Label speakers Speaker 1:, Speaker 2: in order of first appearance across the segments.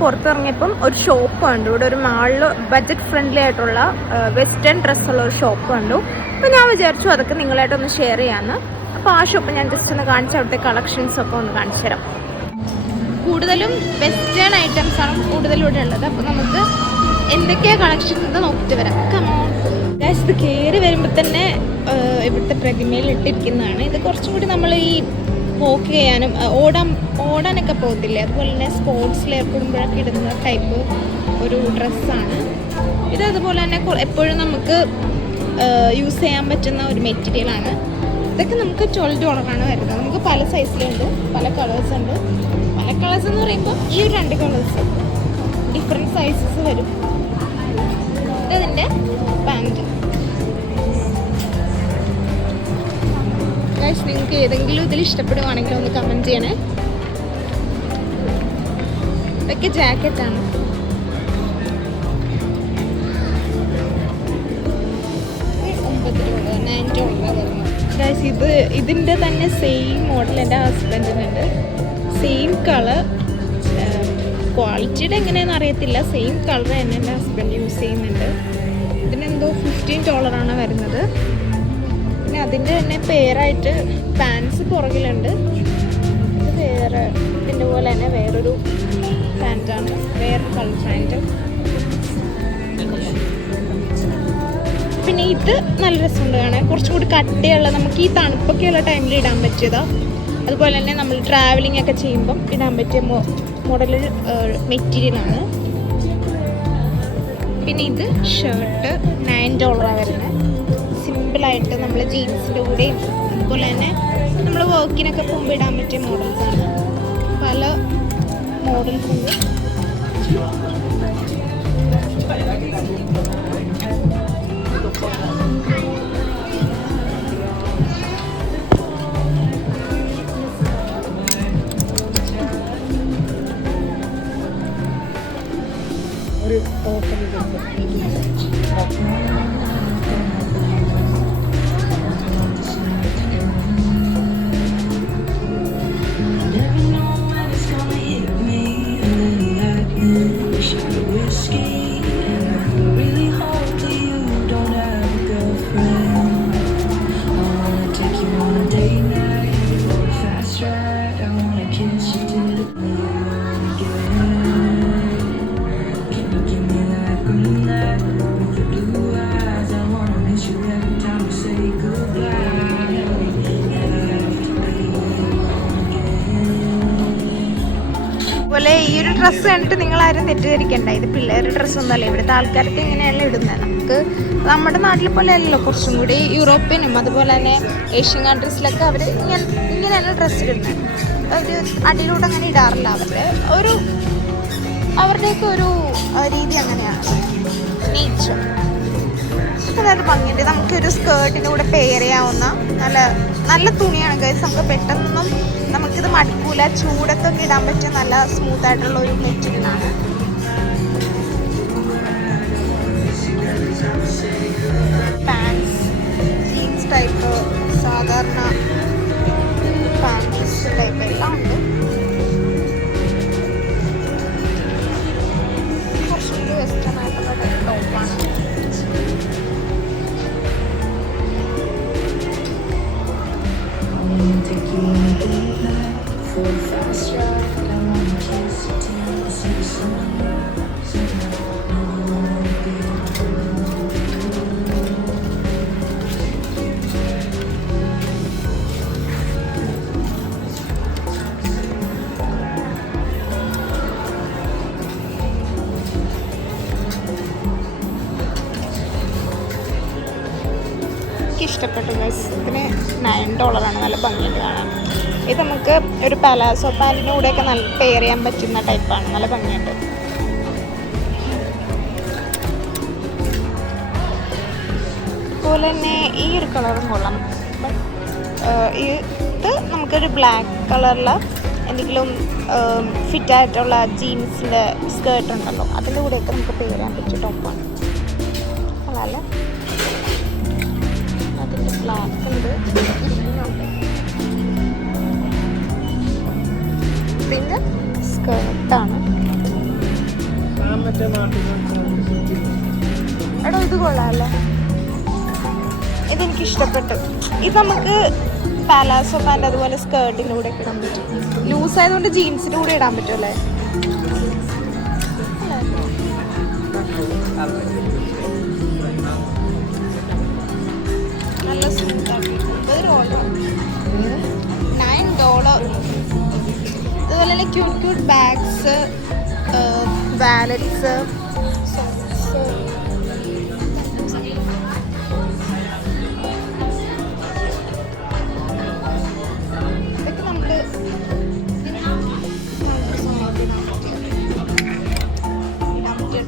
Speaker 1: പുറത്തിറങ്ങിയപ്പം ഒരു ഷോപ്പ് കണ്ടു. ഇവിടെ ഒരു മാളിൽ ബഡ്ജറ്റ് ഫ്രണ്ട്ലി ആയിട്ടുള്ള വെസ്റ്റേൺ ഡ്രസ്സുള്ള ഒരു ഷോപ്പ് കണ്ടു. അപ്പോൾ ഞാൻ വിചാരിച്ചു അതൊക്കെ നിങ്ങളായിട്ടൊന്ന് ഷെയർ ചെയ്യാമെന്ന് അപ്പോൾ ആ ഷോപ്പ് ഞാൻ ജസ്റ്റ് ഒന്ന് കാണിച്ച അവിടുത്തെ കളക്ഷൻസ് ഒക്കെ ഒന്ന് കാണിച്ചു തരാം. കൂടുതലും വെസ്റ്റേൺ ഐറ്റംസ് ആണ് കൂടുതലും ഇവിടെ ഉള്ളത്. അപ്പോൾ നമുക്ക് എന്തൊക്കെയാണ് കളക്ഷൻസ് എന്ന് നോക്കിയിട്ട് വരാം. കമോൺ ഇത് കയറി വരുമ്പോൾ തന്നെ ഇവിടുത്തെ പ്രതിമയിൽ ഇട്ടിരിക്കുന്നതാണ്. ഇത് കുറച്ചും കൂടി നമ്മൾ ഈ വോക്ക് ചെയ്യാനും ഓടാൻ ഓടാനൊക്കെ പോകത്തില്ലേ? അതുപോലെ തന്നെ സ്പോർട്സിൽ ഏർപ്പെടുമ്പോഴൊക്കെ ഇടുന്ന ടൈപ്പ് ഒരു ഡ്രസ്സാണ് ഇത് അതുപോലെ തന്നെ എപ്പോഴും നമുക്ക് യൂസ് ചെയ്യാൻ പറ്റുന്ന ഒരു മെറ്റീരിയലാണ് ഇതൊക്കെ നമുക്ക് ട്വൽവ് ഡോളറാണ് വരുന്നത്. നമുക്ക് പല സൈസിലുണ്ട് പല കളേഴ്സ് ഉണ്ട്. പല കളേഴ്സ് എന്ന് പറയുമ്പോൾ ഈ ഒരു രണ്ട് കളേഴ്സ് ഡിഫറെന്റ് സൈസസ് വരും. ഇതതിന്റെ പാന്റ് ഗൈസ് നിങ്ങൾക്ക് ഏതെങ്കിലും ഇതിൽ ഇഷ്ടപ്പെടുവാണെങ്കിൽ ഒന്ന് കമന്റ് ചെയ്യണേ. ഇതൊക്കെ ജാക്കറ്റാണ് ഇത് ഇതിന്റെ തന്നെ സെയിം മോഡൽ എന്റെ ഹസ്ബൻഡിനുണ്ട് സെയിം കളർ ക്വാളിറ്റിയുടെ എങ്ങനെയാണെന്ന് അറിയത്തില്ല. സെയിം കളർ തന്നെ എന്റെ ഹസ്ബൻഡ് യൂസ് ചെയ്യുന്നുണ്ട്. ഇതിനെന്തോ ഫിഫ്റ്റീൻ ഡോളറാണ് വരുന്നത്. പിന്നെ അതിന്റെ തന്നെ പേരായിട്ട് പാൻസ് പുറകിലുണ്ട്. വേറെ ഇതിന്റെ പോലെ തന്നെ വേറൊരു പാന്റാണ് വേറൊരു കളർ പാന്റ് പിന്നെ ഇത് നല്ല രസമുണ്ട് കാണാൻ. കുറച്ചും കൂടി കട്ടിയുള്ള നമുക്ക് ഈ തണുപ്പൊക്കെയുള്ള ടൈമിൽ ഇടാൻ പറ്റിയതാ. അതുപോലെ തന്നെ നമ്മൾ ട്രാവലിംഗ് ഒക്കെ ചെയ്യുമ്പം ഇടാൻ പറ്റിയ മോഡൽ മെറ്റീരിയലാണ് പിന്നെ ഇത് ഷർട്ട് നയൻ ഡോളറാണ് വരുന്നത് സിമ്പിളായിട്ട് നമ്മൾ ജീൻസിന്റെ കൂടെയും അതുപോലെ തന്നെ നമ്മൾ വർക്കിനൊക്കെ പോകുമ്പോൾ ഇടാൻ പറ്റിയ മോഡൽസാണ് പല മോഡൽസ്
Speaker 2: ഒരു ടോട്ടൽ
Speaker 1: അതുപോലെ ഈ ഒരു ഡ്രസ്സ് കണ്ടിട്ട് നിങ്ങൾ ആരും തെറ്റിദ്ധരിക്കണ്ട. ഇത് പിള്ളേരുടെ ഡ്രസ്സൊന്നുമല്ല. ഇവിടുത്തെ ആൾക്കാർക്ക് ഇങ്ങനെയല്ല ഇടുന്നത് നമുക്ക് നമ്മുടെ നാട്ടിലെ പോലെ അല്ലല്ലോ. കുറച്ചും കൂടി യൂറോപ്യനും അതുപോലെ തന്നെ ഏഷ്യൻ കൺട്രീസിലൊക്കെ അവർ ഇങ്ങനെ ഇങ്ങനെയല്ല ഡ്രസ്സ് ഇടുന്നത് അവർ അടിയിലൂടെ അങ്ങനെ ഇടാറില്ല. അവരുടെ ഒരു അവരുടെയൊക്കെ ഒരു രീതി അങ്ങനെയാണ്. അതായത് ഭംഗിയുണ്ട്. നമുക്കൊരു സ്കേർട്ടിന്റെ കൂടെ പെയർ ചെയ്യാവുന്ന നല്ല നല്ല തുണിയാണ് ഗൈസ് നമുക്ക് പെട്ടെന്നൊന്നും നമുക്കിത് മടുക്കൂല. ചൂടൊക്കെ ഇടാൻ പറ്റിയ നല്ല സ്മൂത്ത് ആയിട്ടുള്ള ഒരു മെറ്റീരിയലാണ്
Speaker 3: Thank you.
Speaker 1: ഇഷ്ടപ്പെട്ടു ഗൈസ് ഇതിന് നയൻ ഡോളറാണ് നല്ല ഭംഗിയുണ്ട് കാണാൻ. ഇത് നമുക്ക് ഒരു പലാസോ പാന്റിന്റെ കൂടെയൊക്കെ നല്ല പെയർ ചെയ്യാൻ പറ്റുന്ന ടൈപ്പാണ് നല്ല ഭംഗിയുണ്ട്. അതുപോലെ തന്നെ ഈ ഒരു കളറും കൊള്ളാം. ഇത് നമുക്കൊരു ബ്ലാക്ക് കളറിൽ എന്തെങ്കിലും ഫിറ്റായിട്ടുള്ള ജീൻസിന്റെ സ്കേർട്ട് ഉണ്ടല്ലോ അതിന്റെ കൂടെയൊക്കെ നമുക്ക് പേരാൻ പറ്റിയ ടോപ്പാണ് കൊള്ളാമല്ലേ ബ്ലാക്ക് ഉണ്ട് പിന്നെ സ്കേർട്ടാണ്. എടോ ഇത് കൊള്ളാമല്ലേ ഇതെനിക്ക് ഇഷ്ടപ്പെട്ടു ഇത് നമുക്ക് പാലാസോ പാന്റ് അതുപോലെ സ്കേർട്ടിന്റെ ഒക്കെ ഇടാൻ പറ്റും. ലൂസ് ആയതുകൊണ്ട് ജീൻസിന്റെ ഇടാൻ പറ്റുമല്ലേ നയൻ ഡോളർ അതുപോലെ തന്നെ ക്യൂട്ട് ക്യൂട്ട് ബാഗ്സ് വാലറ്റ്സ്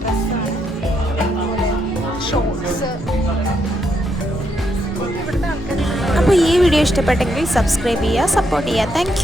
Speaker 1: ഡ്രസ്സാണ് ഷോർട്സ്
Speaker 4: അപ്പോൾ ഈ വീഡിയോ ഇഷ്ടപ്പെട്ടെങ്കിൽ സബ്സ്ക്രൈബ് ചെയ്യുക സപ്പോർട്ട് ചെയ്യുക. താങ്ക്